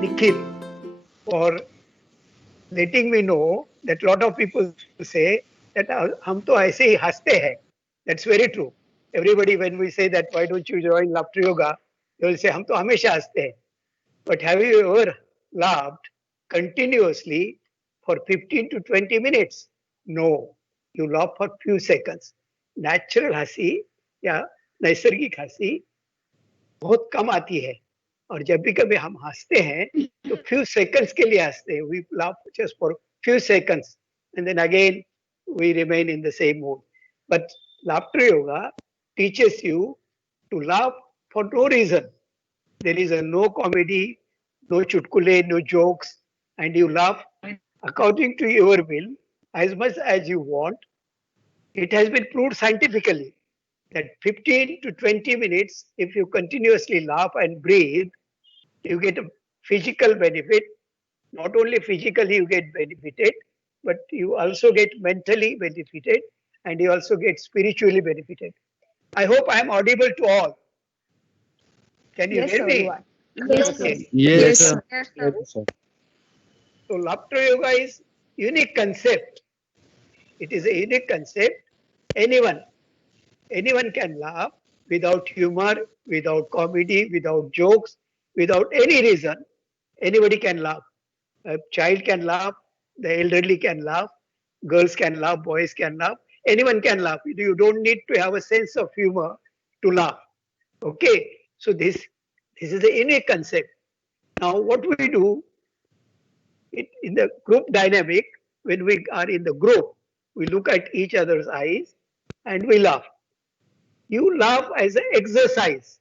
Nikhil, for letting me know that lot of people say that हम तो ऐसे ही हंसते हैं. That's very true. Everybody, when we say that, why don't you join laughter yoga? They will say हम तो हमेशा हंसते हैं. But have you ever laughed continuously for 15 to 20 minutes? No. You laugh for few seconds. Natural हंसी या नैसर्गिक हंसी बहुत कम आती है. और जब भी कभी हम हंसते हैं तो few seconds के लिए हंसते हैं. We laugh just for few seconds and then again we remain in the same mood. But laughter yoga teaches you to laugh for no reason. There is a no comedy, no chutkule, no jokes, and you laugh according to your will as much as you want. It has been proved scientifically that 15 to 20 minutes, if you continuously laugh and breathe, you get a physical benefit. Not only physically you get benefited, but you also get mentally benefited and you also get spiritually benefited. I hope I am audible to all. Can you Yes, hear sir, you me? are. Yes, sir. Okay. Yes, Yes, sir. sir. Yes, sir. So laughter yoga is unique concept. It is a unique concept. Anyone, anyone can laugh without humor, without comedy, without jokes, without any reason. Anybody can laugh. A child can laugh, the elderly can laugh, girls can laugh, boys can laugh, anyone can laugh. You don't need to have a sense of humor to laugh. Okay, so this is a unique concept. Now, what we do in the group dynamic, when we are in the group, we look at each other's eyes and we laugh. You laugh as an exercise.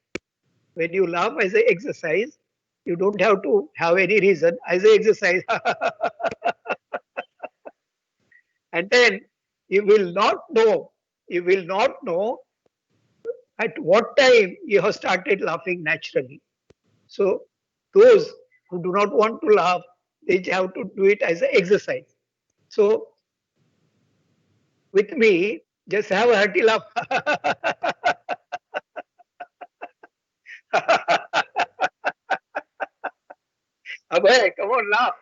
When you laugh as an exercise, you don't have to have any reason as an exercise. And then you will not know at what time you have started laughing naturally. So those who do not want to laugh, they have to do it as an exercise. So with me, just have a hearty laugh. Abhay, come on, laugh.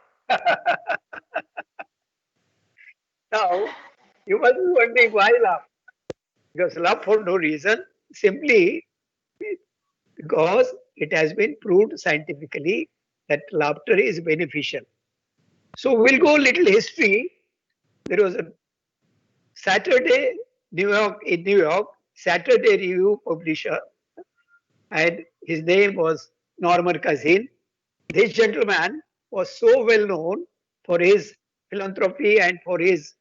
Now, you must be wondering why laugh. Because laugh for no reason, simply because it has been proved scientifically that laughter is beneficial. So we'll go a little history. There was a Saturday, New York, Saturday Review publisher, and his name was Norman Cousin. This gentleman was so well known for his philanthropy and for his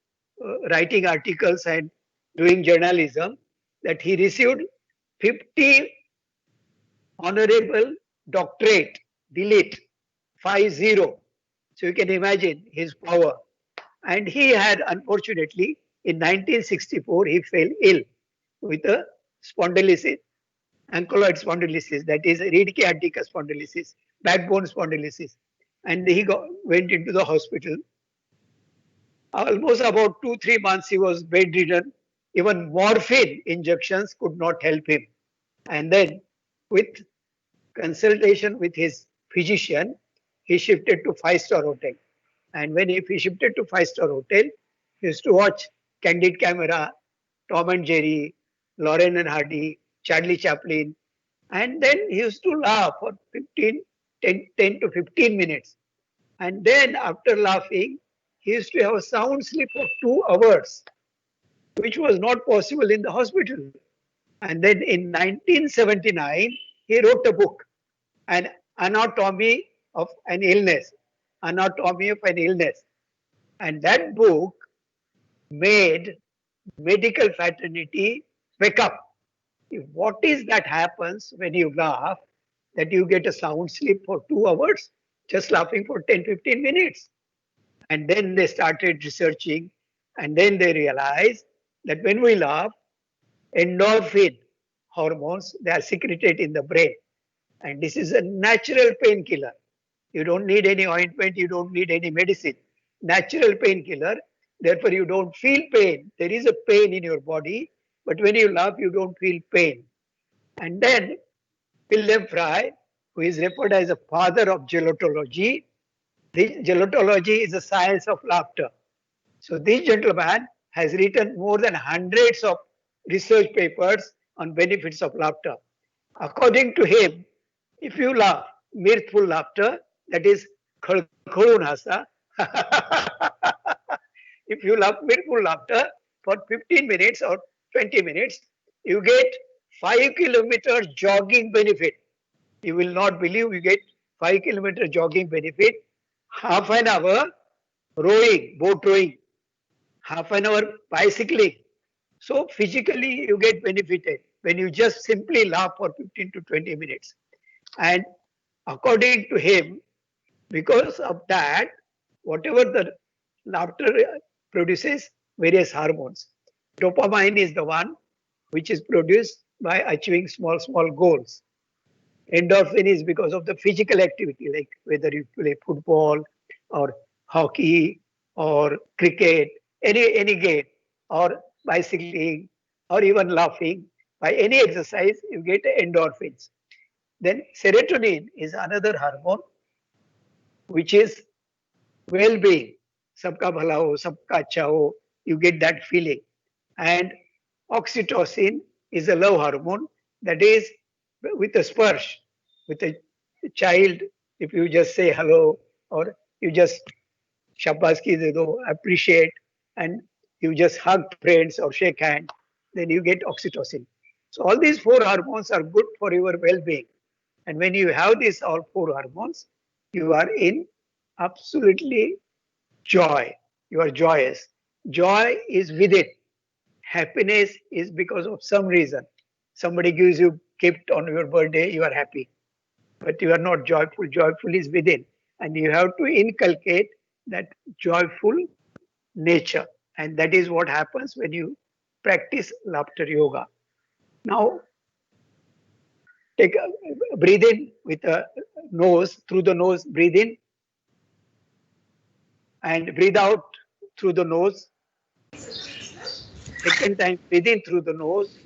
writing articles and doing journalism that he received 50 honorable doctorate, delete, 50. So you can imagine his power. And he had, unfortunately, in 1964, he fell ill with a spondylosis, ankylosing spondylosis, that is radicular spondylosis, backbone spondylosis. And he went into the hospital. Almost about 2, 3 months he was bedridden. Even morphine injections could not help him. And then, with consultation with his physician, he shifted to five-star hotel. And when he shifted to five-star hotel, he used to watch Candid Camera, Tom and Jerry, Lauren and Hardy, Charlie Chaplin, and then he used to laugh for 10 to 15 minutes. And then after laughing, he used to have a sound sleep for 2 hours, which was not possible in the hospital. And then in 1979, he wrote a book, An Anatomy of an Illness. Anatomy of an Illness. And that book made medical fraternity wake up. What is that happens when you laugh that you get a sound sleep for 2 hours, just laughing for 10, 15 minutes? And then they started researching, and then they realized that when we laugh, endorphin hormones they are secreted in the brain, and this is a natural painkiller. You don't need any ointment, you don't need any medicine. Natural painkiller. Therefore, you don't feel pain. There is a pain in your body, but when you laugh, you don't feel pain. And then William Fry who is referred as the father of gelotology. The gelotology is the science of laughter. So this gentleman has written more than hundreds of research papers on benefits of laughter. According to him, if you laugh, mirthful laughter, that is khulkhulun hasa, if you laugh mirthful laughter for 15 minutes or 20 minutes, you get 5 kilometers jogging benefit. You will not believe you get 5 kilometer jogging benefit, half an hour rowing, boat rowing, half an hour bicycling. So physically you get benefited when you just simply laugh for 15 to 20 minutes. And according to him, because of that, whatever the laughter produces various hormones. Dopamine is the one which is produced by achieving small goals. Endorphin is because of the physical activity, like whether you play football or hockey or cricket, any game, or bicycling, or even laughing. By any exercise, you get endorphins. Then serotonin is another hormone which is well-being. Sabka bhala ho, sabka acha ho, you get that feeling. And oxytocin is a love hormone that is with a sparsh, with a child, if you just say hello or you just shabaski de do, appreciate, and you just hug friends or shake hand, then you get oxytocin. So all these four hormones are good for your well-being. And when you have these all four hormones, you are in absolutely joy. You are joyous. Joy is within. Happiness is because of some reason. Somebody gives you gift on your birthday, you are happy. But you are not joyful. Joyful is within. And you have to inculcate that joyful nature. And that is what happens when you practice laughter yoga. Now, breathe in with the nose, through the nose, breathe in and breathe out through the nose. Second time, breathe in through the nose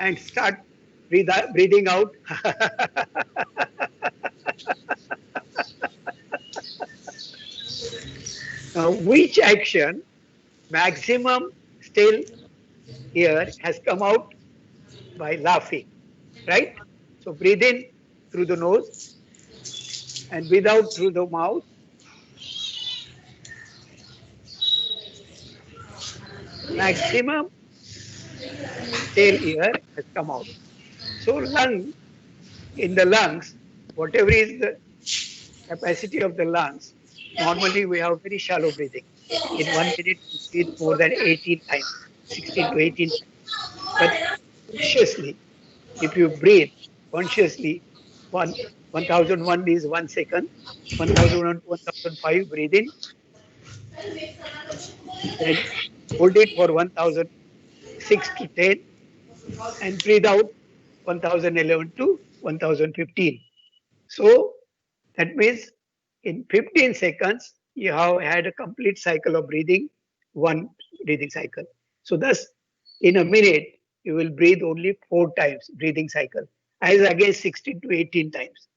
and start breathing out. Now, which action maximum still here has come out by laughing, right? So breathe in through the nose and breathe out through the mouth. Maximum still here has come out. So in the lungs, whatever is the capacity of the lungs, normally we have very shallow breathing. In 1 minute, we breathe more than 18 times, 16 to 18 times. But consciously, if you breathe consciously, 1001 is 1 second, 1001 to 1005, breathe in, then hold it for 1006 to 10, and breathe out 1011 to 1015. So that means in 15 seconds, you have had a complete cycle of breathing, one breathing cycle. So thus, in a minute, you will breathe only 4 times breathing cycle, as against 16 to 18 times.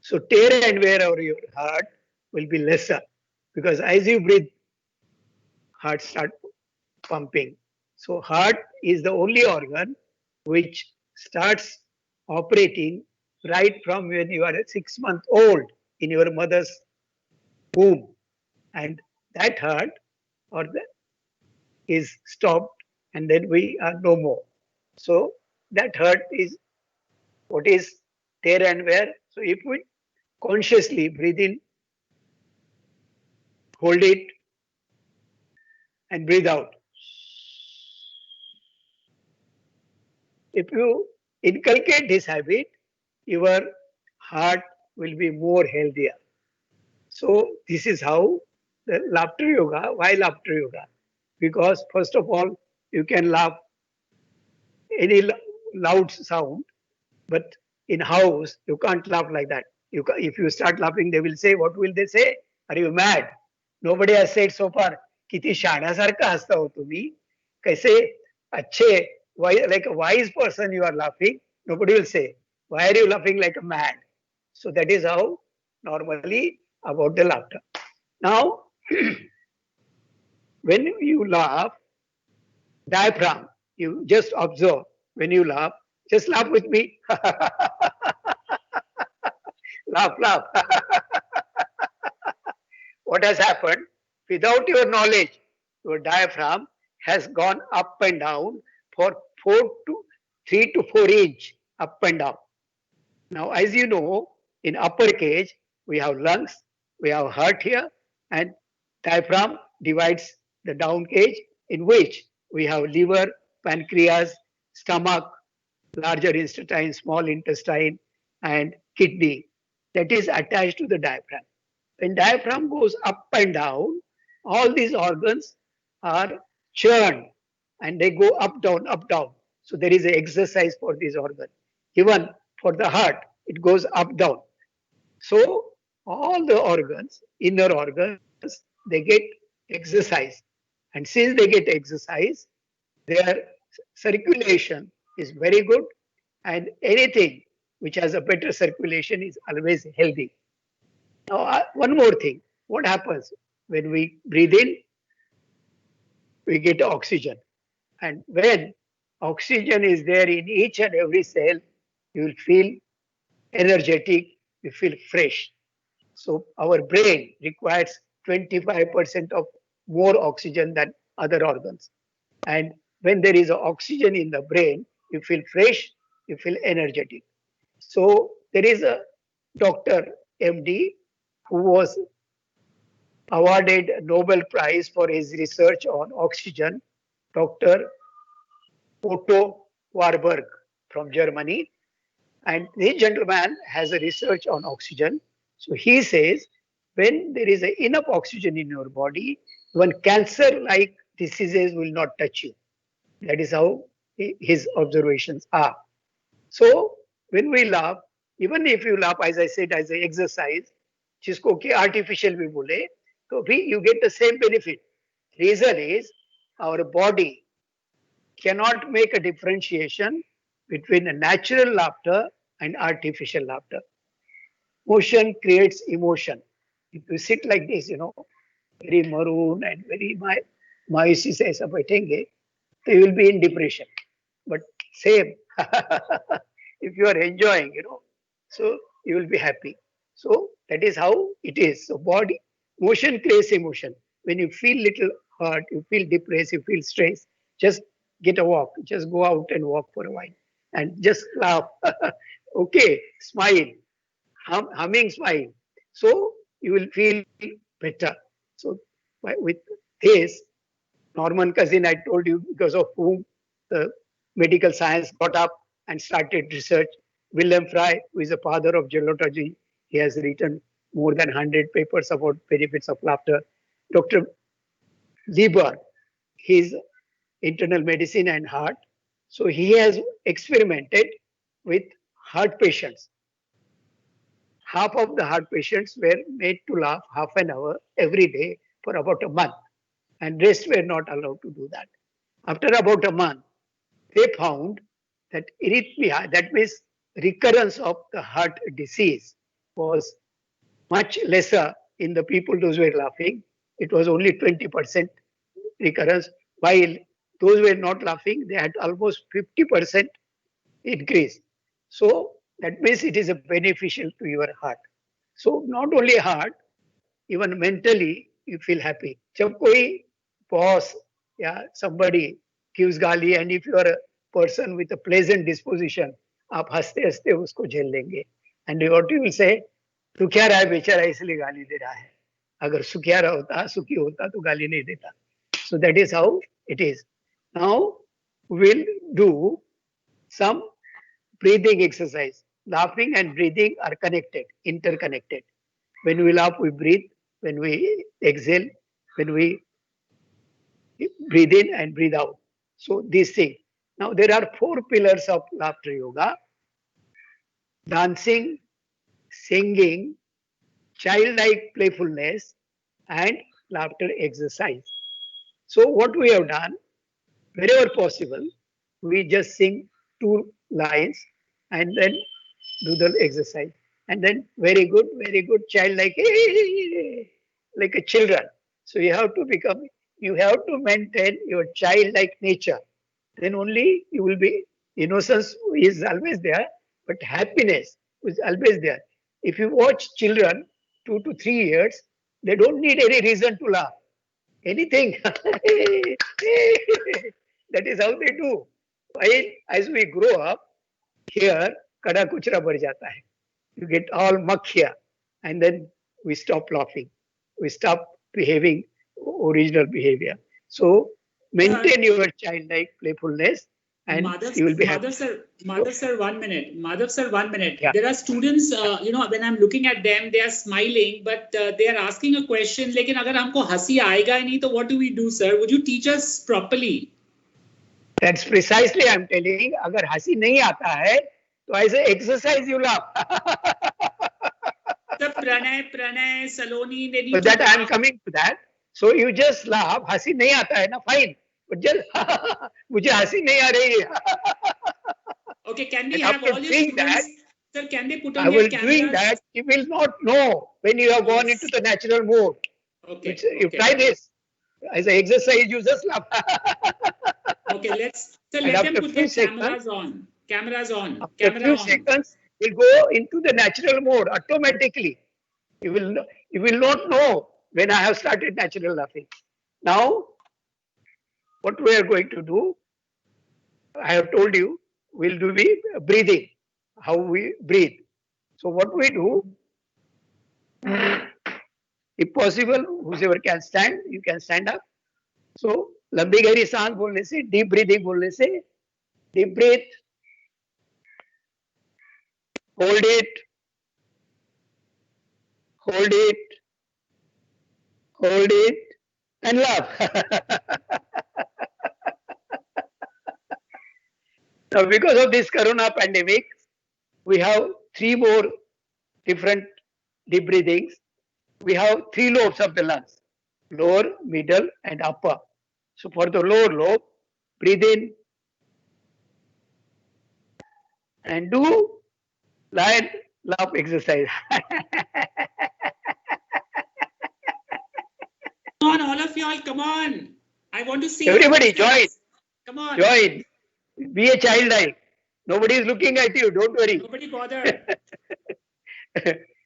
So tear and wear over your heart will be lesser, because as you breathe, heart start pumping. So heart is the only organ which starts operating right from when you are 6 months old in your mother's womb, and that heart or the, is stopped, and then we are no more. So that heart is what is there and where. So if we consciously breathe in, hold it, and breathe out. If you inculcate this habit, your heart will be more healthier. So this is how the laughter yoga. Why laughter yoga? Because first of all, you can laugh any loud sound, but in house you can't laugh like that. If you start laughing, they will say, what will they say? Are you mad? Nobody has said so far. किती शाण्यासारखं हसता हो तुम्ही. कैसे अच्छे, like a wise person you are laughing. Nobody will say. Why are you laughing like a mad? So that is how normally about the laughter. Now, when you laugh, diaphragm, you just observe when you laugh, just laugh with me. Laugh, laugh. What has happened? Without your knowledge, your diaphragm has gone up and down for 3 to 4 inch up and down. Now, as you know, in upper cage, we have lungs, we have heart here, and diaphragm divides the down cage in which we have liver, pancreas, stomach, larger intestine, small intestine, and kidney that is attached to the diaphragm. When diaphragm goes up and down, all these organs are churned and they go up, down, up, down. So there is an exercise for these organs. Even for the heart, it goes up, down. So all the organs, inner organs, they get exercise. And since they get exercise, their circulation is very good, and anything which has a better circulation is always healthy. Now, one more thing. What happens when we breathe in? We get oxygen. And when oxygen is there in each and every cell, you will feel energetic, you feel fresh. So our brain requires 25% of more oxygen than other organs. And when there is oxygen in the brain, you feel fresh, you feel energetic. So there is a doctor, MD, who was awarded a Nobel Prize for his research on oxygen, Dr. Otto Warburg from Germany. And this gentleman has a research on oxygen. So he says when there is enough oxygen in your body, even cancer-like diseases will not touch you. That is how his observations are. So when we laugh, even if you laugh, as I said, as an exercise, जिसको कि artificial भी बोले, तो भी you get the same benefit. Reason is our body cannot make a differentiation between a natural laughter and artificial laughter. Motion creates emotion. If you sit like this, very maroon and very मायूसी से ऐसा बैठेंगे, so you will be in depression. But same, if you are enjoying, so you will be happy. So that is how it is. So body, motion creates emotion. When you feel little hurt, you feel depressed, you feel stressed, just get a walk. Just go out and walk for a while and just laugh. Okay, smile, humming smile. So you will feel better. So with this, Norman Cousin, I told you, because of whom the medical science got up and started research. William Fry, who is the father of gelotology, he has written more than 100 papers about benefits of laughter. Dr. Lieber, he's internal medicine and heart. So he has experimented with heart patients. Half of the heart patients were made to laugh half an hour every day for about a month, and rest were not allowed to do that. After about a month, they found that arrhythmia, that means recurrence of the heart disease, was much lesser in the people those who were laughing. It was only 20% recurrence, while those who were not laughing, they had almost 50% increase. So that means it is a beneficial to your heart. So not only heart, even mentally you feel happy. जब कोई boss या somebody gives गाली, and if you are a person with a pleasant disposition, आप हंसते हंसते उसको झेल लेंगे. And what you will say, तू क्या रहा है बेचारा इसलिए गाली दे रहा है. अगर सुखियारा होता, सुखी होता तो गाली नहीं देता. So that is how it is. Now we'll do some breathing exercise. Laughing and breathing are connected, interconnected. When we laugh, we breathe. When we exhale, when we breathe in and breathe out. So these things. Now there are 4 pillars of laughter yoga: dancing, singing, childlike playfulness, and laughter exercise. So what we have done, wherever possible, we just sing 2 lines and then do the exercise. And then very good child like a children. So you have to maintain your childlike nature. Then only you will be, innocence is always there, but happiness is always there. If you watch children 2 to 3 years, they don't need any reason to laugh. Anything. That is how they do. While as we grow up, here, kada kuchra bar jata hai. You get all muck here. And then we stop laughing. We stop behaving original behavior. So maintain your childlike playfulness and you will be happy. Madhav sir, 1 minute. Madhav sir, 1 minute. Yeah. There are students, when I'm looking at them, they are smiling, but they are asking a question. Lekin agar humko hasi aayega hi nahi, to what do we do, sir? Would you teach us properly? That's precisely I'm telling. Agar hasi nahi aata hai, to as an exercise you laugh. The Pranay, Saloni, they need so that I'm coming to that. So you just laugh. Hasi nahi aata hai na, fine. But just mujhe hasi nahi aa rahi hai. Okay, can we and have after all your doing students? that, Sir, can they put on I their will cameras? doing that. You will not know when you have gone into the natural mode. Okay. You try this as an exercise. You just laugh. Okay, let them put their cameras on. Cameras on. After a few seconds, you'll go into the natural mode automatically. You will not know when I have started natural laughing. Now, what we are going to do, I have told you, we'll do breathing, how we breathe. So what we do, if possible, whoever can stand, you can stand up. So, लंबी गहरी सांस बोलने से, deep breathing बोलने से, deep breath, hold it, and laugh. Now, because of this corona pandemic, we have 3 more different deep breathings. We have 3 lobes of the lungs, lower, middle, and upper. So for the lower lobe, breathe in and do lion laugh exercise. Come on, all of y'all, come on. I want to see everybody join. Come on. Join. Be a childlike. Nobody is looking at you. Don't worry. Nobody bother.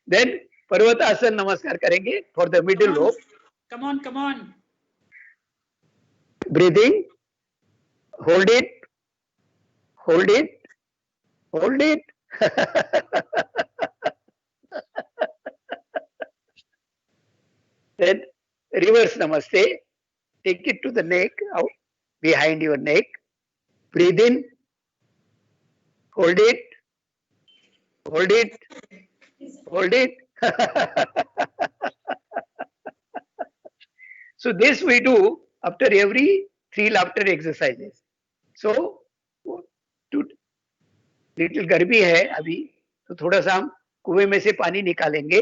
Then Parvatasana Namaskar karenge for the middle lobe. Come on. Breathing. Hold it. Then reverse Namaste. Take it to the neck, out behind your neck. Breathe in. Hold it. So this we do after every 3 laughter exercises. So little गर्मी है अभी, तो थोड़ा सा हम कुएं में से पानी निकालेंगे.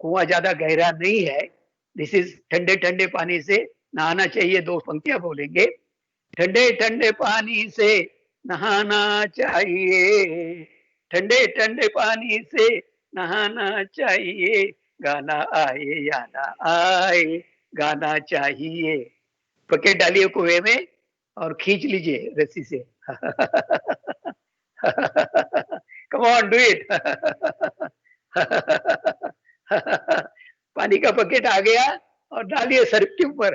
कुआं ज्यादा गहरा नहीं है. दिस इज ठंडे पानी से नहाना चाहिए. 2 पंक्तियां बोलेंगे. ठंडे पानी से नहाना चाहिए, ठंडे पानी से नहाना चाहिए, गाना आए या ना आए गाना चाहिए. पकेट डालिए कुएं में और खींच लीजिए रस्सी से. Come on, do it. पानी का पकेट आ गया और डालिए सर के ऊपर.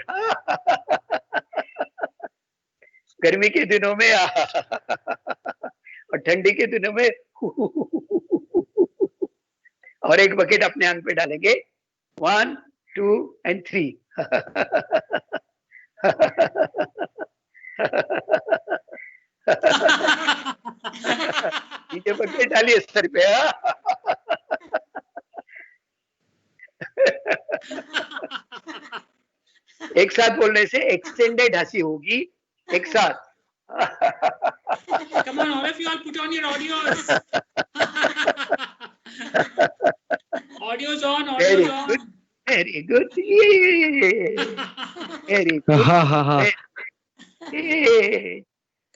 गर्मी के दिनों में और ठंडी के दिनों में और एक बकेट अपने आंख पे डालेंगे. 1, 2 and 3. नीचे बकेट डालिए सर पे. एक साथ बोलने से एक्सटेंडेड हंसी होगी. एक साथ. Come on, all of you all put on your audios. Audios on. Very good. Very good.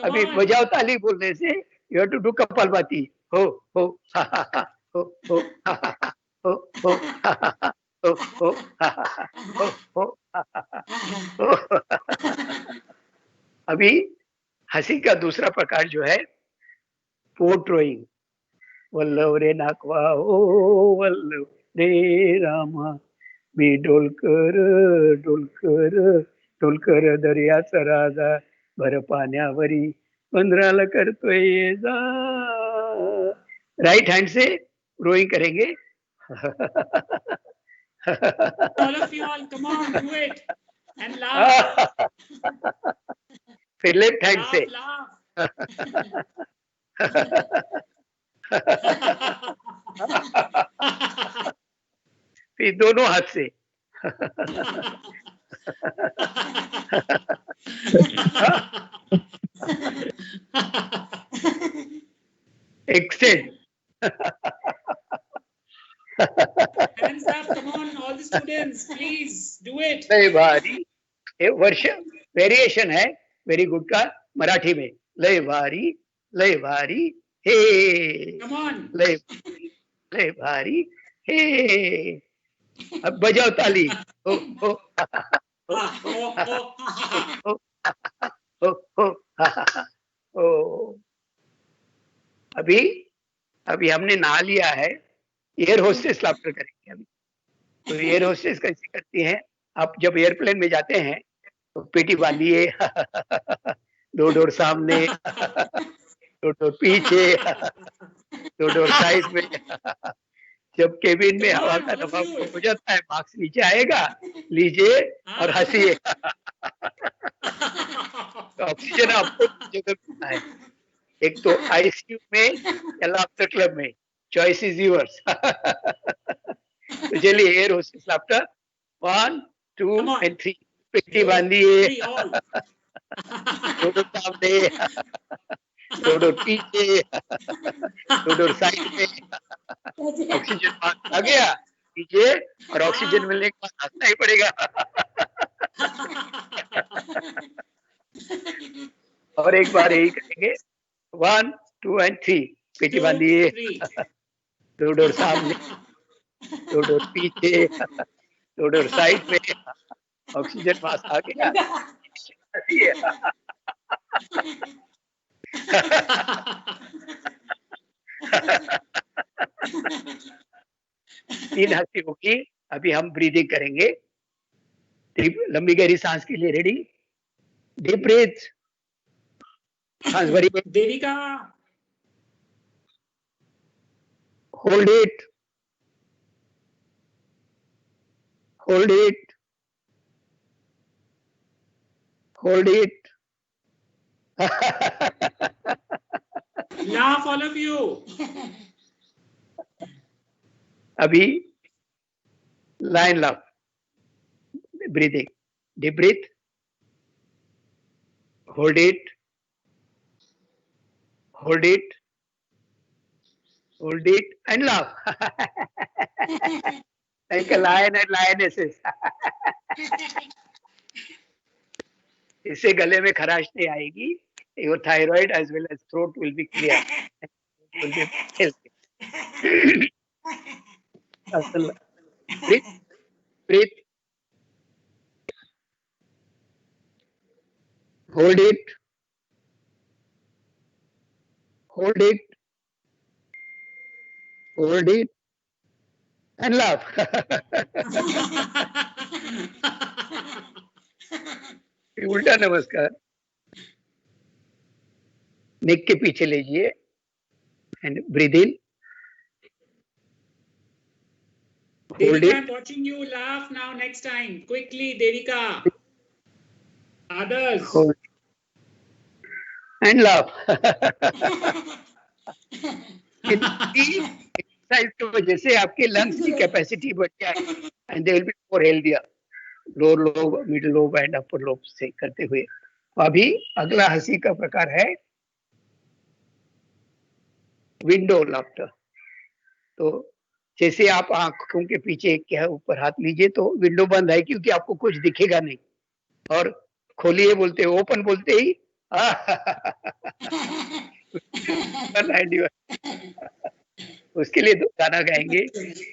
अभी बजाओ ताली बोलने से you have to do kapalbhati. हो हो हा हा हा हो हो हा हा हा हो हो हा हा हा हो हो हा हा हा हो हो हा हा हा हो। अभी हंसी का दूसरा प्रकार जो है पोर्ट रोइंग। वल्लभ रे नाखवा ओ वल्लभ रे रामा, मी डोलकर डोलकर डोलकर दर्याचा राजा, भर पाण्यावरी पंधराला करतोय ये जा। राइट हैंड से रोइंग करेंगे। All of you all, come on, do it and laugh, फिर लेफ्ट हैंड से। laugh. फिर दोनों हाथ से। Extend. Hands up, come on, all the students, please do it. लय भारी, हे वर्ष वेरिएशन है वेरी गुड का मराठी में। लय भारी हे, Come on. लय भारी हे। अब बजाओ ताली। हो हो हो हो हो हो हो। अभी अभी हमने नहा लिया है, एयर होस्टेस लाफ्टर करेंगे अभी। तो एयर होस्टेस कैसे करती हैं? आप जब एयरप्लेन में जाते हैं तो पेटी बांधिए, दो डोर सामने, दो डोर पीछे, दो डोर साइड में। जब केबिन में Come हवा on, का all of दबाव कम you. हो जाता है, मार्क्स नीचे आएगा, लीजिए और हंसिए। तो ऑक्सीजन आपको दो जगह मिलता है, एक तो आईसीयू में या लाफ्टर क्लब में, चॉइस इज योर्स। तो चलिए air hostess laughter 1 2 Come on. And 3। पेटी बांधिए, 3 all. दो डोर सामने, दो डोर पीछे, दो डोर साइड में। ऑक्सीजन मास्क आ गया, लीजिए और ऑक्सीजन मिलने के बाद हंसना ही पड़ेगा। और एक बार यही करेंगे 1 2 एंड 3। पेटी 2 बांधिए, 3. दो डोर सामने, दो डोर पीछे, दो डोर साइड में। ऑक्सीजन मास्क आ गया, हंसिए। तीन हंसी होगी। अभी हम ब्रीदिंग करेंगे। डीप लंबी गहरी सांस के लिए रेडी? डीप ब्रीथ, सांस भरिए, Devika. Hold it, hold it, hold it. Laugh, all of you. अभी line laugh breathing. Deep breath, hold it, hold it, hold it and laugh. Like a lion and lionesses. इससे गले में खराश नहीं आएगी। Your thyroid as well as throat will be clear. Will be healthy. Breathe, breathe. Hold it, hold it, hold it and laugh. उल्टा नमस्कार। नेक के पीछे लीजिए and breathe in. Hold Devika, it. I'm watching you. Laugh now next time. Quickly, Devika. Others. Hold and laugh. Exercise की वजह से आपके lungs की कैपेसिटी बढ़ जाएगी and they will be more healthier. Lower lobe, middle lobe and upper lobe से करते हुए। अभी अगला हंसी का प्रकार है विंडो लाफ्टर। तो जैसे आप आंखों के पीछे क्या ऊपर हाथ लीजिए तो विंडो बंद है क्योंकि आपको कुछ दिखेगा नहीं, और खोलिए बोलते ओपन बोलते ही and you उसके लिए तो गाना गाएंगे,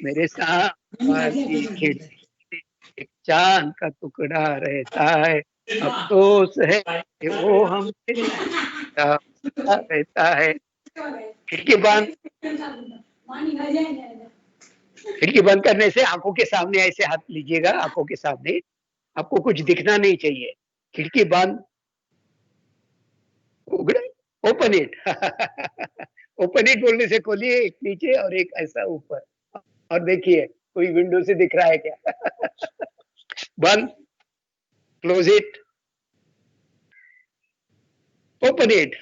मेरे सामने खिड़की एक चांद का टुकड़ा रहता है, अफसोस है कि वो हमसे रहता है। खिड़की बंद खिड़की बंद करने से आंखों के सामने ऐसे हाथ लीजिएगा, आंखों के सामने आपको कुछ दिखना नहीं चाहिए। खिड़की बंद, ओपन इट ओपन इट बोलने से खोलिए, एक नीचे और एक ऐसा ऊपर, और देखिए कोई विंडो से दिख रहा है क्या बंद, close it, open it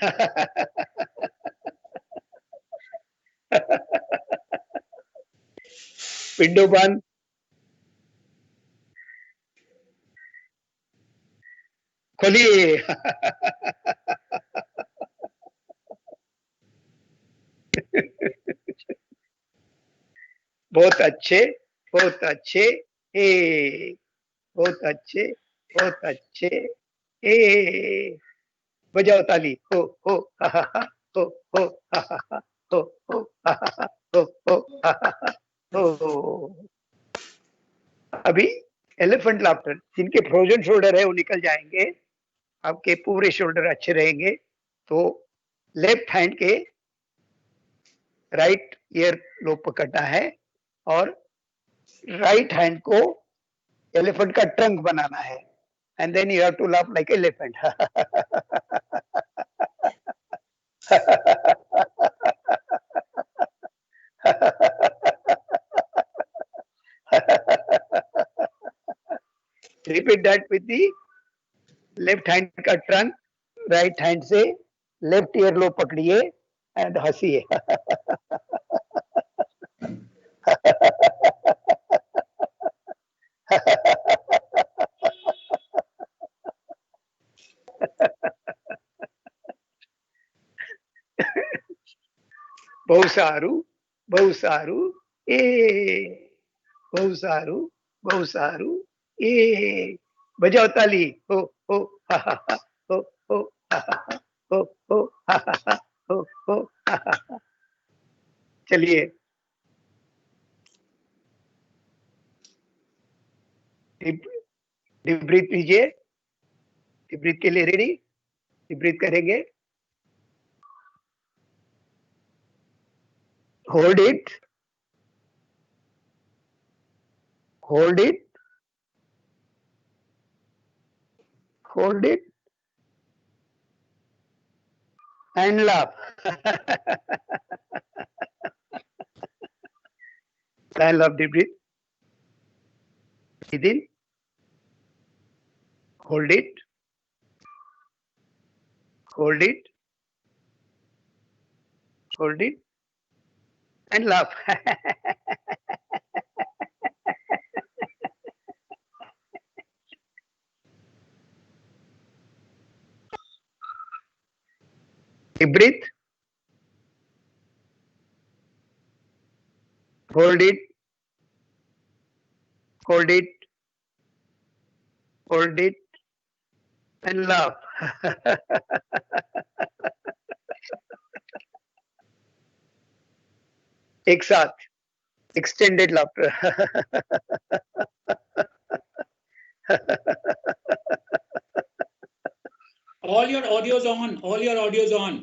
window बंद, खोलिए बहुत अच्छे, बहुत अच्छे, ए बहुत अच्छे, बहुत अच्छे, ए बजाओ ताली, हो हो हा हा हा, हो हो हा हा हा, हो हो हा हा हा, हो हो हा हा हा, हो। अभी एलिफेंट लाफ्टर, जिनके फ्रोजन शोल्डर है वो निकल जाएंगे, आपके पूरे शोल्डर अच्छे रहेंगे। तो लेफ्ट हैंड के राइट ईयर लोब पकड़ना है और राइट हैंड को एलिफेंट का ट्रंक बनाना है, and then you have to laugh like elephant repeat that with the left hand का ट्रंक, राइट हैंड से लेफ्ट ईयर लोब पकड़िए एंड हंसिए બહુ સારું, બહુ સારું, એ બહુ સારું, બહુ સારું, એ બજાવ તાલી, હો હો હા હા હા, હો હો હા હા હા, હો હો હા હા હા, હો હો હા હા હા। चलिए, डीप डीप ब्रीथ लीजिए, डीप ब्रीथ के लिए रेडी, डीप ब्रीथ करेंगे, hold it, hold it, hold it and laugh and laugh, deep breath, breath in, hold it, hold it, hold it, and laugh. Deep breath, hold it, hold it, hold it, and laugh. एक साथ, extended laughter. All your audios on, all your audios on.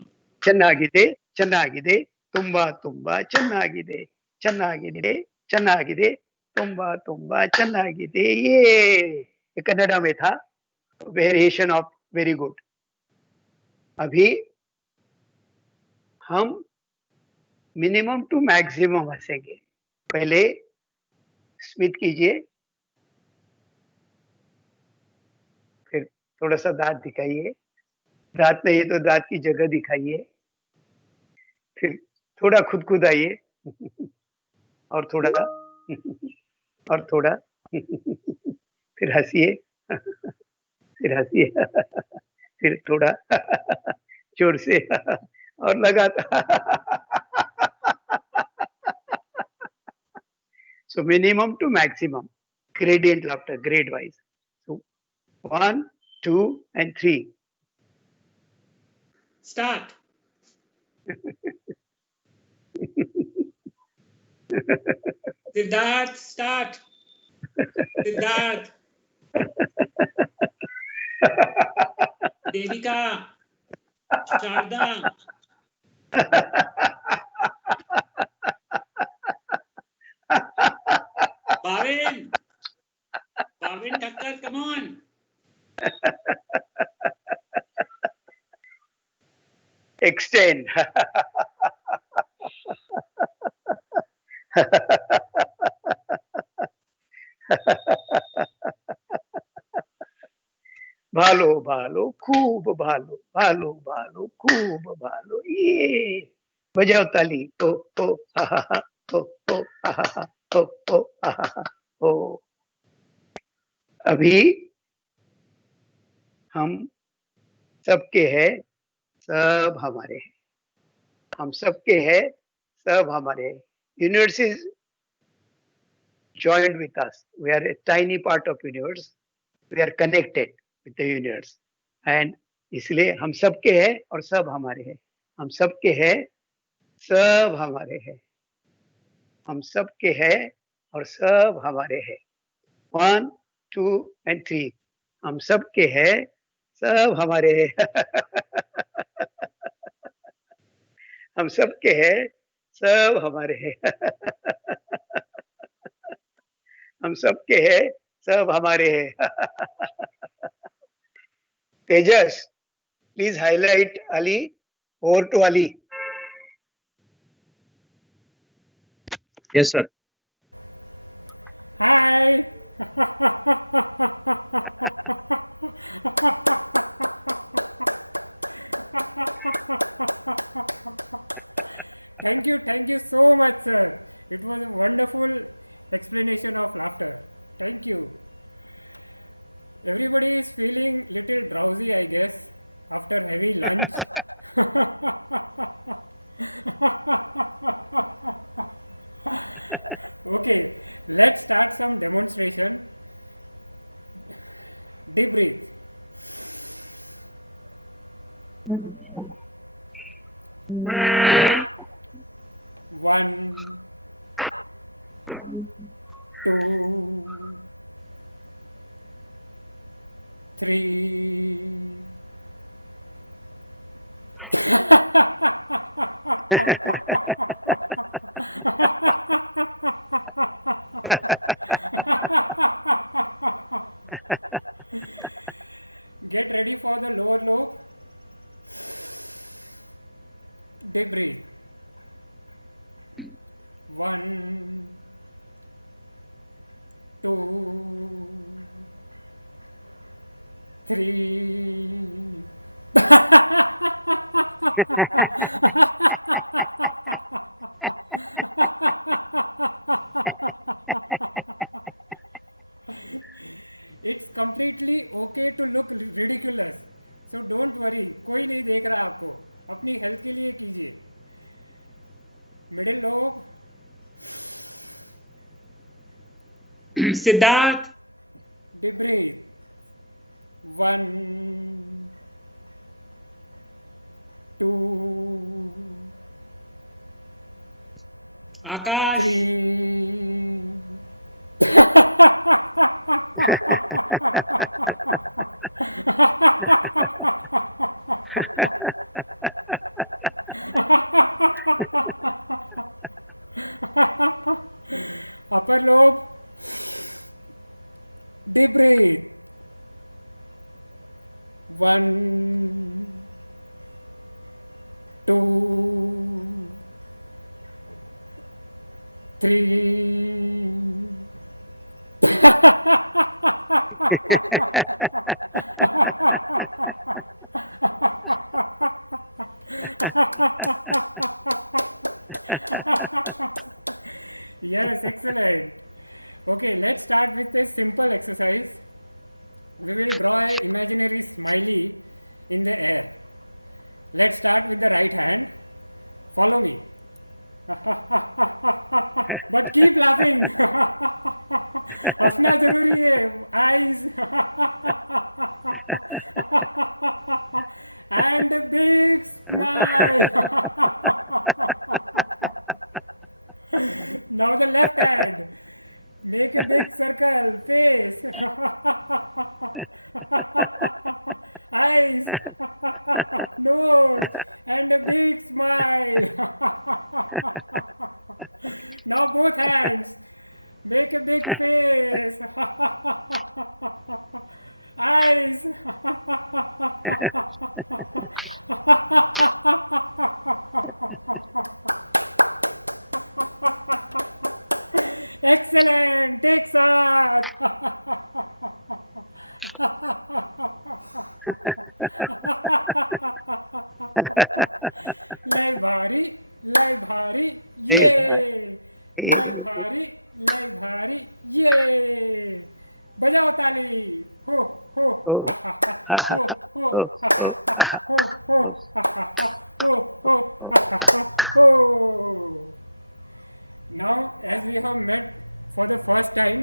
ಚೆನ್ನಾಗಿದೆ, ಚೆನ್ನಾಗಿದೆ, ತುಂಬಾ ತುಂಬಾ ಚೆನ್ನಾಗಿದೆ, ಚೆನ್ನಾಗಿದೆ, ಚೆನ್ನಾಗಿದೆ, ತುಂಬಾ ತುಂಬಾ ಚೆನ್ನಾಗಿದೆ, ये कन्नड़ा में था, वेरिएशन ऑफ वेरी गुड। अभी हम मिनिमम टू मैक्सिमम हंसेंगे। पहले स्मित कीजिए, फिर थोड़ा सा दांत दिखाइए, दांत नहीं है तो दांत की जगह दिखाइए, फिर थोड़ा खुदखुदाइए और थोड़ा और थोड़ा फिर हंसिए, फिर हंसिए, फिर थोड़ा जोर से और लगातार। So minimum to maximum, gradient laughter, grade wise. So 1, 2, and 3. Start. Siddharth, start. Siddharth. Devika. Sharda. Bhavin. Bhavin Thakkar, come on. Extend. भालो भालो खूब भालो, भालो भालो खूब भालो, ये बजाओ ताली, ओ ओ हा हा हा, ओ ओ हा हा हा, ओ ओ हा हा हा, ओ। अभी हम सबके हैं, सब हमारे हैं, हम सबके हैं, सब हमारे हैं. Universe is joined with us. We are a tiny part of universe. We are connected with the universe. And इसलिए हम सबके हैं और सब हमारे हैं. हम सबके हैं, सब हमारे हैं. हम सबके हैं और सब हमारे हैं. 1, 2 and 3. हम सबके हैं, सब हमारे हैं. हम सबके हैं, सब हमारे हैं. हम सबके हैं, सब हमारे हैं. Tejas, please highlight Ali. Over to Ali. Yes, sir. Hi. Thank you so much, sir. It was a wonderful explanation of laughter. Thank you. Everybody is feeling little drowsy, I guess, after heavy lunch. Okay, let's start some demonstration. Deep breathe. One, two, three. Get ready for the lower lobe. Deep breathe. One, two, three. It's completely okay to look ridiculous. So don't worry, कोई नहीं देख रहा आपको. अपनी health के लिए कीजिए. Middle lobe. Siddharth. Deep breathe. One, two, Akash. three. Upper lobe. Deep breathe. One, two, three. Yes, excellent. Okay, let's start with a simple exercise. We will draw an imaginary smiley in the air. Let's start with the right hand. Follow me. But keep laughing. हंसना जरूरी है. Eyes. And a big smile. Now the left hand. Make a big circle. Face. Eyes. Nose. And a big smile. Now both hands. Make a big face. Eyes. Excellent. Take shot. Lai bhari, ye. Lai bhari, ye. बजाओ ताली. हो हो Oh. हो हो हो हो हो. Now, as we have met for the first time,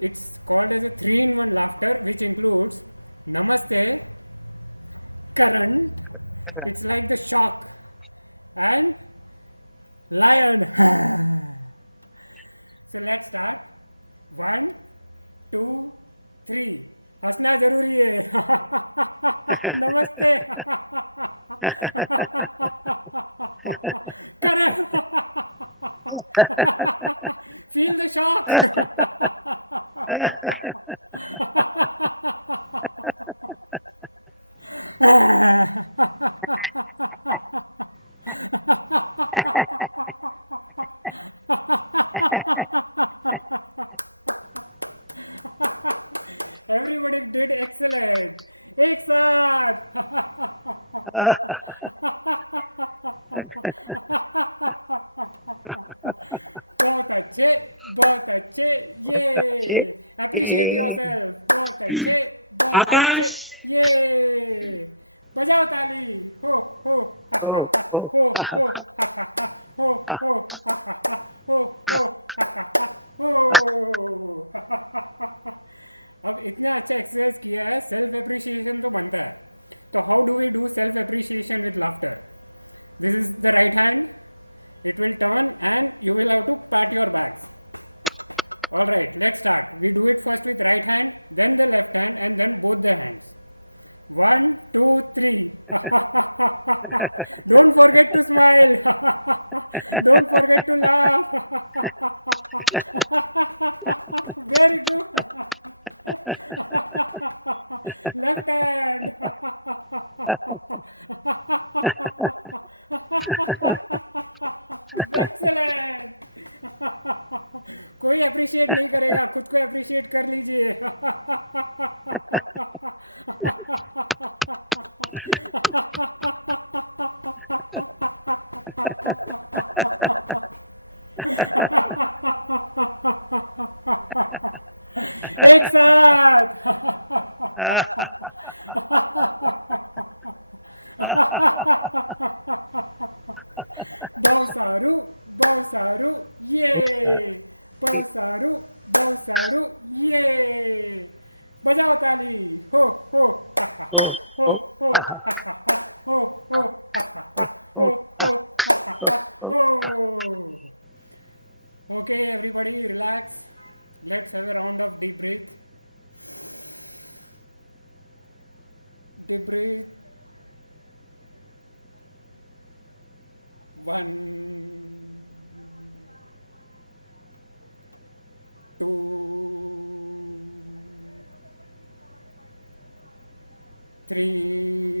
it's called as a 3-in-1 laughter, which includes Namaste, current, it's like the shock, and lion. So let's start. 1, 2, 3. हंसना जरूरी है. नमस्ते. Correct. Feel the shock. Everybody did excellent. एक साथ. बहुत अच्छे. ये. Appreciate yourself. बहुत अच्छे. आकाश. ये. बजाओ ताली. हो हो हो हो हो. अब इतना अच्छा एक्सरसाइज किया है, सेल्फ एप्रिसिएशन तो बनता है. तो how do we do self appreciation with laughter? This is the right hand. It will turn and you will have to pat your backs. Alright, let's start. We do it first with right hand, then the left hand, and then both the hands. 1, 2, 3. Don't forget to smile. Don't forget to laugh. Very good. Left hand. Excellent. कोई appreciate नहीं करेगा, खुद को appreciate कर लीजिए. एक साथ. बहुत सारू, ये. बहुत सारू, ये. बजाओ ताली. हो हो हो हो हो हो. Okay, everybody relax. Let's have a round of deep breath. Deep breath. 1, 2, 3.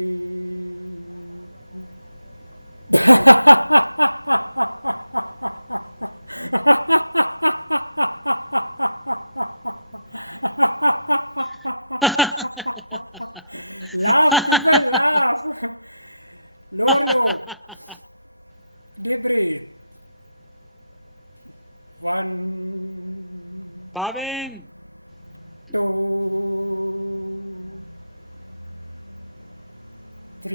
Laugh, people, laugh. Lower. Deep breath. 1, Bhavin. 2, 3.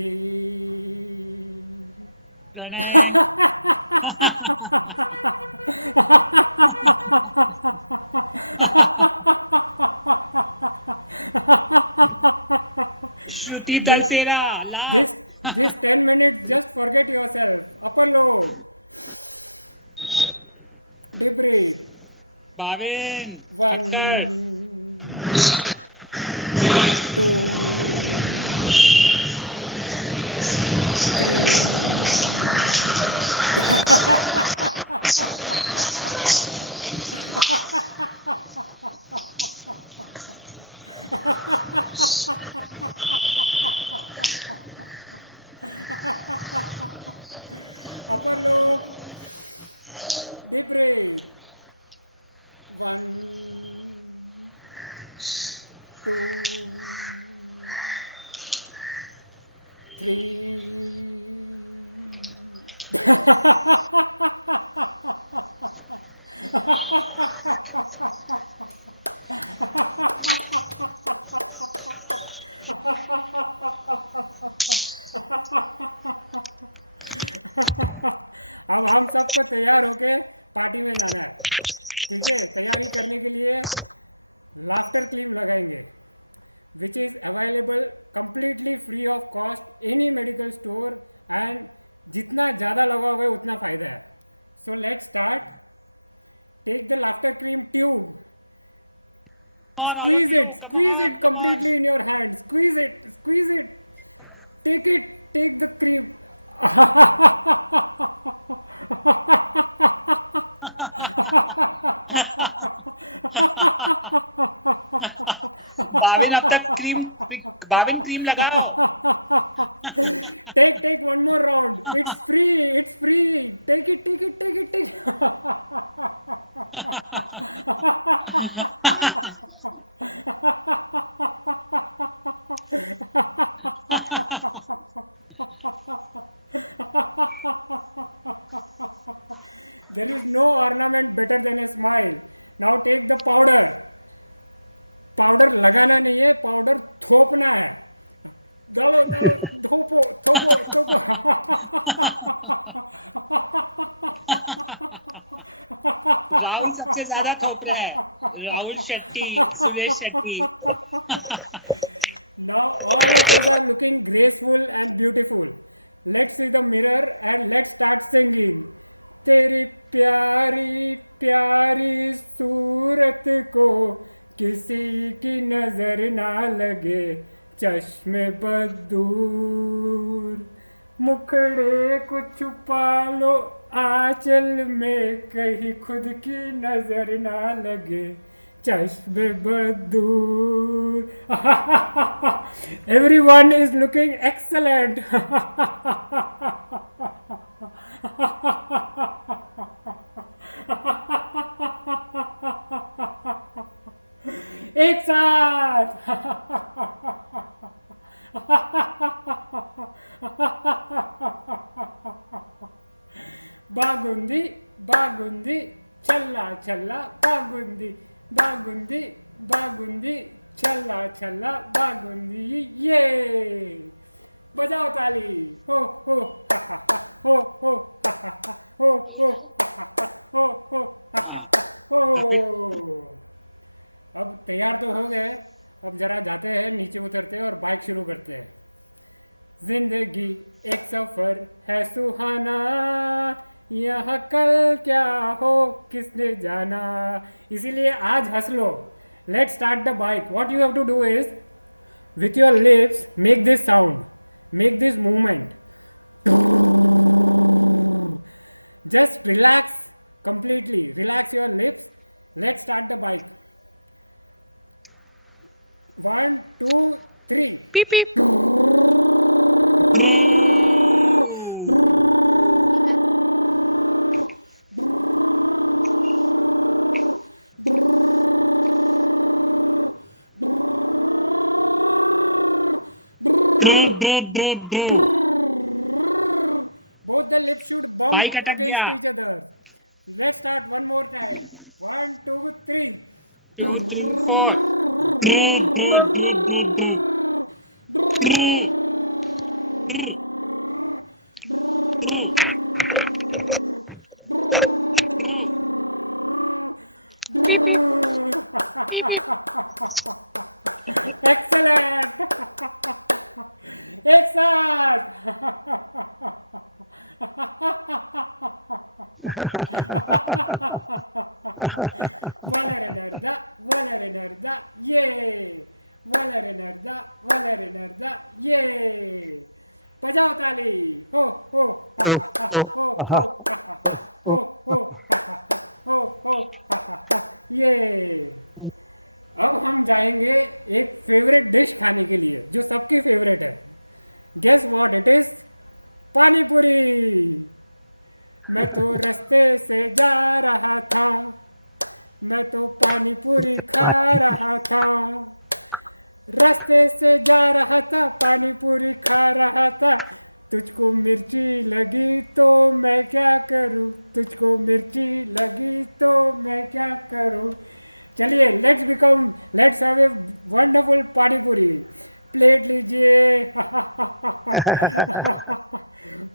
Shruti Dalsera. Laugh. This 10 minutes, just forget yourself. Upper lobe. Deep breathe. Bhavin. One, Pankaj. 2, 3. Upper lobe. Deep breathe. 1, 2, अब हम सबको तैयार होके party में जाना है, ठीक है। तैयारी करने के लिए लाफ्टर क्लीम लगाएंगे, which is available completely free of cost any medical store, and जितना ज़्यादा लगाओगे उतना फ़ायदा है. So let's start. Take the laughter cream tube, squeeze it completely in your hand, squeeze it, take the cream. Bhavin अब तक cream लगाओ. Take one more round. It's free. Take it. There is no ornament better than a smile. Now take the powder. Powder लगाना नहीं है, powder थोपना है. डालो थोपो. राहुल सबसे ज्यादा थोप रहा है. Rahul Shetty, Suresh Shetty. Now all of us are looking graceful and beautiful. Let's see the mirror and let's start singing. तेरी प्यारी प्यारी सूरत को किसी की नजर ना लगे, चश्मे बदूर मुखड़े को छुपा लो आंचल में, कहीं खुद की नजर ना लगे, चश्मे बदूर. Everyone is looking excellent. एक साथ. बागुंदी छल्ला बागुंदी छल्ला बागुंदी. ये बजाओ ताली. हो अब तैयार तो हो गए, अब जरा जाते हैं नीचे, उतरते हैं और बाइक शुरू करते हैं. जिंदगी एक सफर है सुहाना, यह कल क्या हो किसने जाना, इसीलिए आज हंस लो. Let's start the bike. What you have to do is with your lips make this sound, make this movement. Just relax completely, relax your lips. Let's start the bike. 1 2 3. Beep beep. Both the lips should bump Bike attack against gaya. each other. Let's start one more time. 1 2 3. 2 3 4. Beep beep. Beep beep. Excellent. एक साथ. Valerenerda, Valerenerda, yay! Valerenerda, Valerenerda, yay! बजाओ ताली हो हो हा, हा, हा, हो हो हा, हा, हा, हो हो हा, हा, हा, हो हो हा, हा, हा, ये अब हम जाएंगे एक फेवरेट डिश खाने के लिए जो सबकी फेवरेट है. Guess what it is? Pani puri. मैं तो रास्ते से जा रहा था, मैं तो पानी पूरी खा रहा था, रास्ते से जा रहा था, पानी पूरी खा रहा था, तुझको मिर्ची लगी तो मैं क्या करूं, तुझको मिर्ची लगी तो मैं क्या करूं. चलिए लेट्स हैव ए वंडरफुल पानी पूरी. प्लेट लीजिए.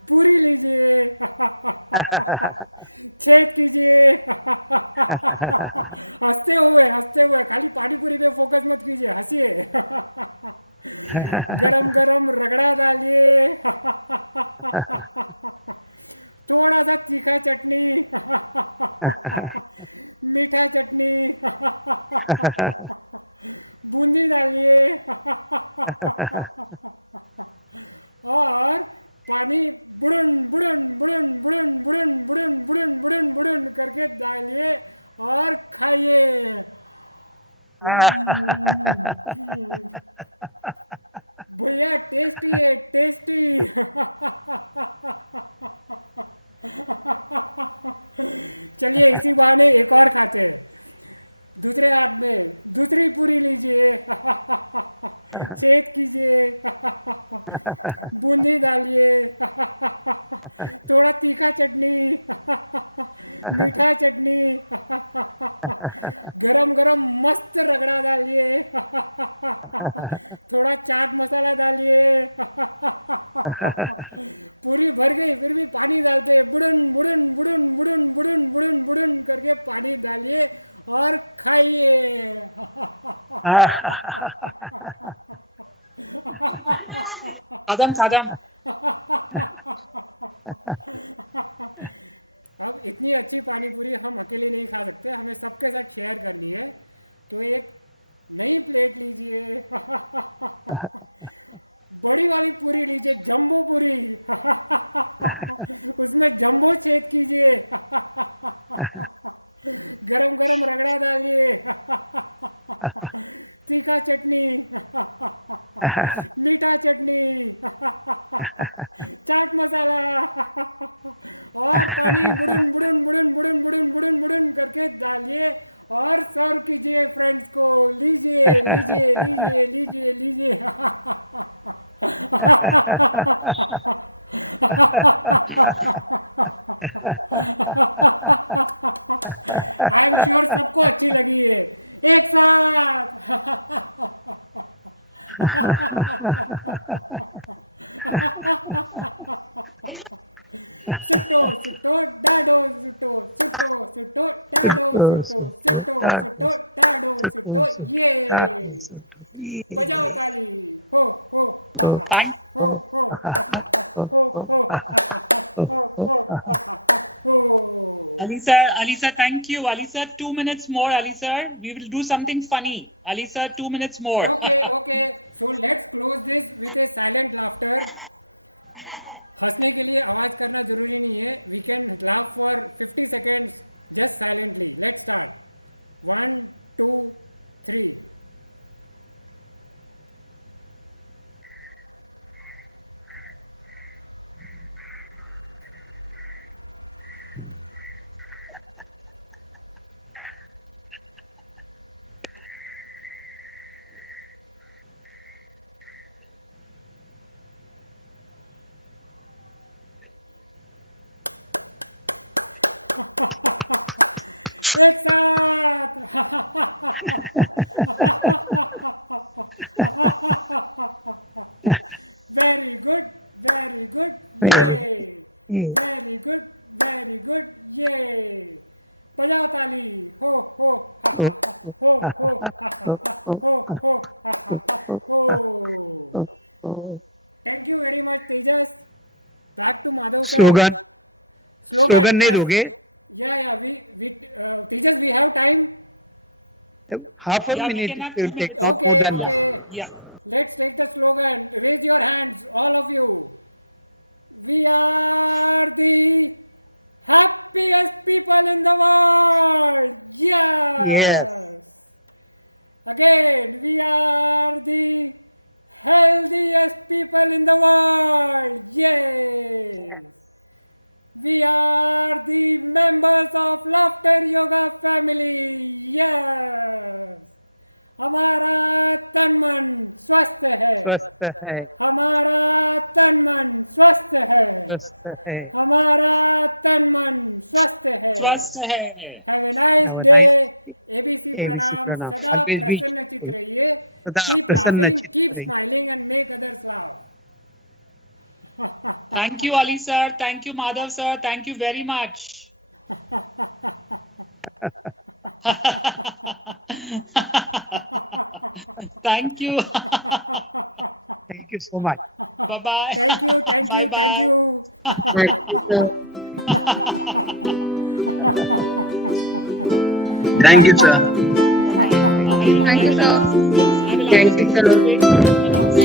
पूरी लीजिए. छेद कीजिए. हंसते हुए खाली पानी पूरी पे फोकस मत कीजिए, हंसिए. गरम गरम रगड़ा डालिए. थोड़ा सा तीखा चटनी. मीठा चटनी. बूंदी डालिए. और पानी बुड़न बुड़न बुड़न बुड़न बुड़न बुड़न बुड़न बुड़न बुड़न करके डालिए और खाइए. भैया टेस्टी है, टेस्टी. चलिए इसी बहाने एक और खाते हैं. दूसरे हाथ में दूसरी पूरी लीजिए. छेद कीजिए. बूंदी डालिए. थोड़ा तीखा चटनी. मीठा चटनी. गरम गरम मस्त रगड़ा डालिए. थोड़ा चाट मसाला डालिए. पूरी भर गई फिर भी पानी डालते, बुड़न बुड़न बुड़न बुड़न बुड़न बुड़न बुड़न करके पानी डालिए और खाइए. Sadam, Sadam. अब इतनी अच्छी पानी पूरी हम अकेले नहीं खा सकते, हमें सबके साथ शेयर करनी है. तो एक नई प्लेट लीजिए. बड़ी वाली पूरी लीजिए, जंबो पूरी. उसमें जंबो छेद कीजिए. गरम गरम रगड़ा डालिए. तीखा चटनी. मीठा चटनी. चाट मसाला. और पानी बुड़न बुड़न बुड़न बुड़न बुड़न बुड़न बुड़न करके डालिए और सर्व कीजिए फ्रेंड्स को. लीजिए लीजिए लीजिए लीजिए लीजिए. आई एम श्योर सबको अच्छी लगी है. एक साथ. सुटो सुटो डाडो सुटो सुटो सुटो डाडो सुटो सुटो सुटो डाडो सुटो. ये बजाओ ताली. हो हो Thank, हो हो हो हो हो हो. Ali sir, thank you. Ali sir, 2 minutes more, Ali sir. We will do something funny. Ali sir, 2 minutes more. Okay. So let's close this with a silent laughter. हंसने के लिए आवाज करना जरूरी नहीं है. We can laugh for 50 seconds just silently. Let's start. 1 2 3. एक साथ. Very good very good. ये वेरी गुड वेरी गुड. ये बजाओ ताली. हो हो हा, हा, हा, हो हो हा, हा, हा, हो हो हा, हा, हा, हो. Thank you very much Tejas. Back to Madhav sir. Slogan. Slogan नहीं just- दोगे? Yeah, teachers, we have time. Half a Yeah, we minute can have it will 2 take. minutes. not more Okay, than that. okay. Yeah. Let's take the slogan. Raise your hands, all of you. We are the happiest people in the world. Yes. Yes. Again, we are the healthiest people in the world. Yes. We are the members of Laughter Yoga family. Yes. हमारा तन मन स्वस्थ है. स्वस्थ है. हमारा तन मन स्वस्थ है. स्वस्थ है. हमारा तन मन स्वस्थ है. स्वस्थ है. Have a nice Have a day. nice ABC प्रणाम. प्रणाम. सदा Always be- प्रसन्नचित रहिए. सदा Keep प्रसन्न laughing, चित्त keep रहिए. smiling and make others laugh. Thank you, Ali sir. Thank you, Madhav sir. Thank you very much. Thank you. Thank you so much. Bye bye. Thank you, thank you, thank you. Thank you, sir. Thank you, sir. Thank you, sir.